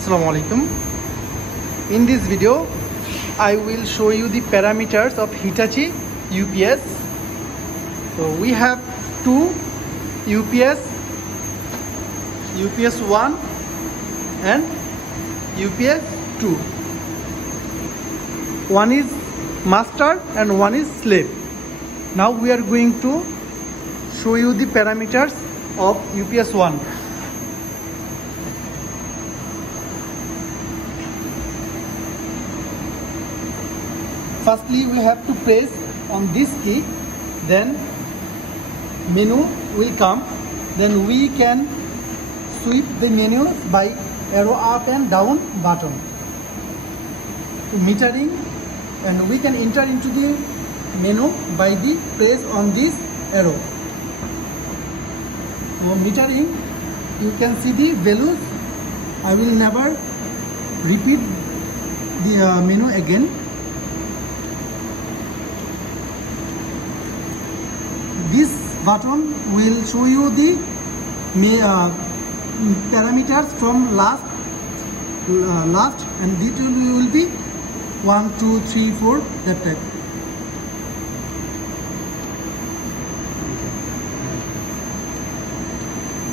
Assalamualaikum. In this video, I will show you the parameters of Hitachi UPS. So we have two UPS 1 and UPS 2. One is master and one is slave. Now we are going to show you the parameters of UPS 1. Firstly, we have to press on this key, then menu will come, then we can sweep the menu by arrow up and down button to metering, and we can enter into the menu by the press on this arrow. So metering, you can see the values. I will never repeat the menu again. This button will show you the parameters from last and it will be 1, 2, 3, 4, that type.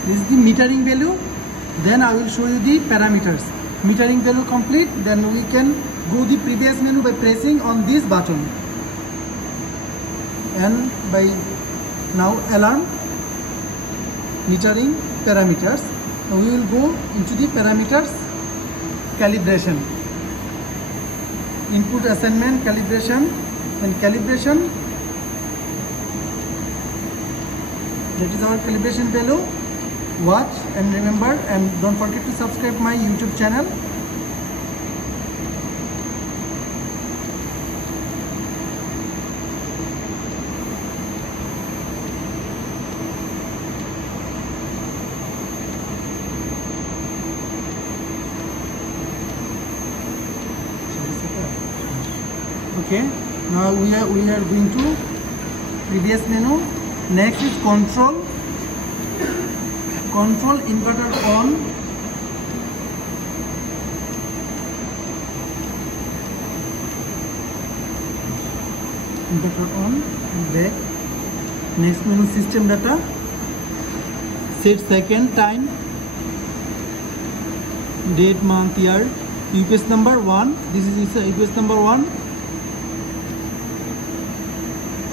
This is the metering value. Then I will show you the parameters. Metering value complete, then we can go the previous menu by pressing on this button. And by now alarm, metering, parameters. Now we will go into the parameters, calibration, input assignment, calibration, and calibration. That is our calibration value. Watch and remember, and don't forget to subscribe my YouTube channel. Okay, now we are going to previous menu. Next is control inverter on. Inverter on, back. Next menu, system data, set second, time, date, month, year. UPS number 1, this is UPS number 1.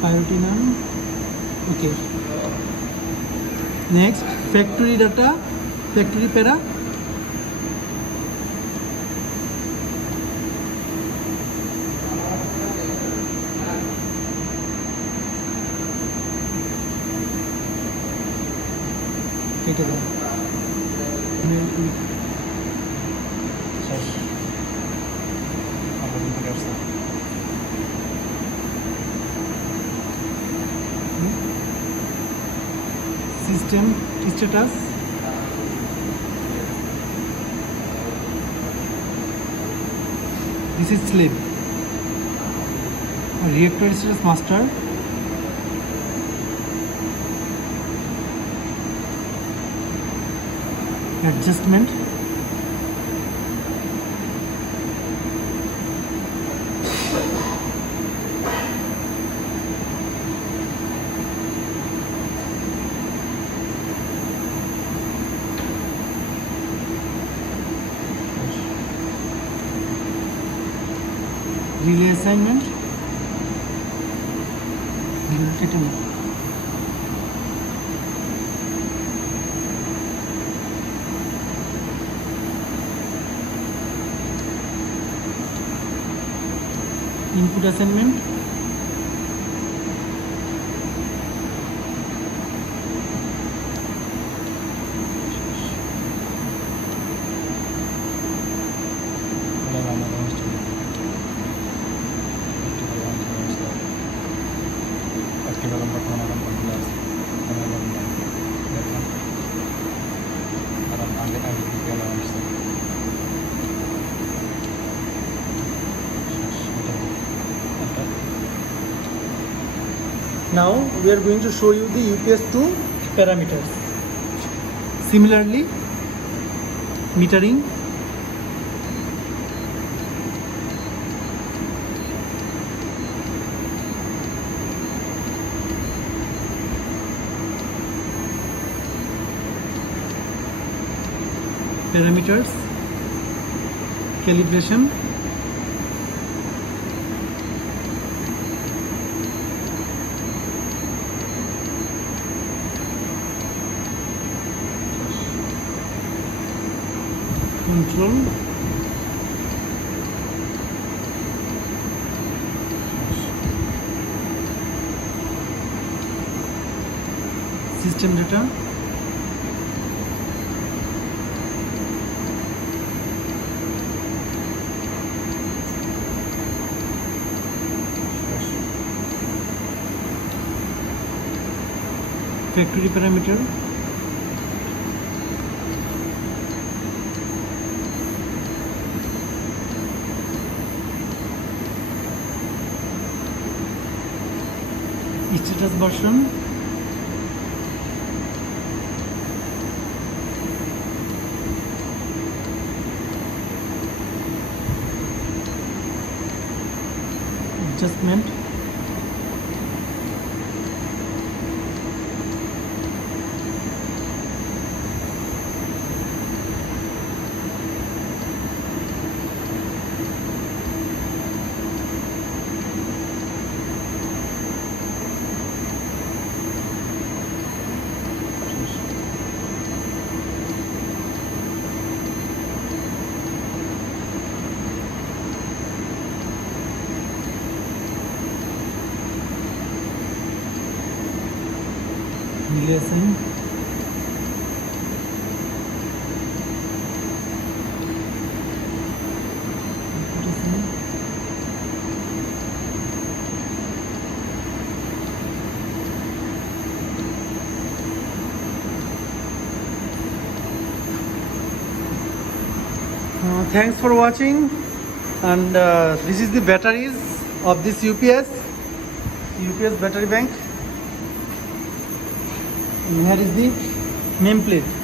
Priority none. Okay. Next, factory data, factory para. System status, this is slave. Reactor status, master. Adjustment, relay assignment, input assignment, Now we are going to show you the UPS 2 parameters. Similarly, metering, parameters, calibration, control, system data, factory parameter, status version, adjustment, listen, thanks for watching. And this is the batteries of this UPS battery bank. And here is the nameplate.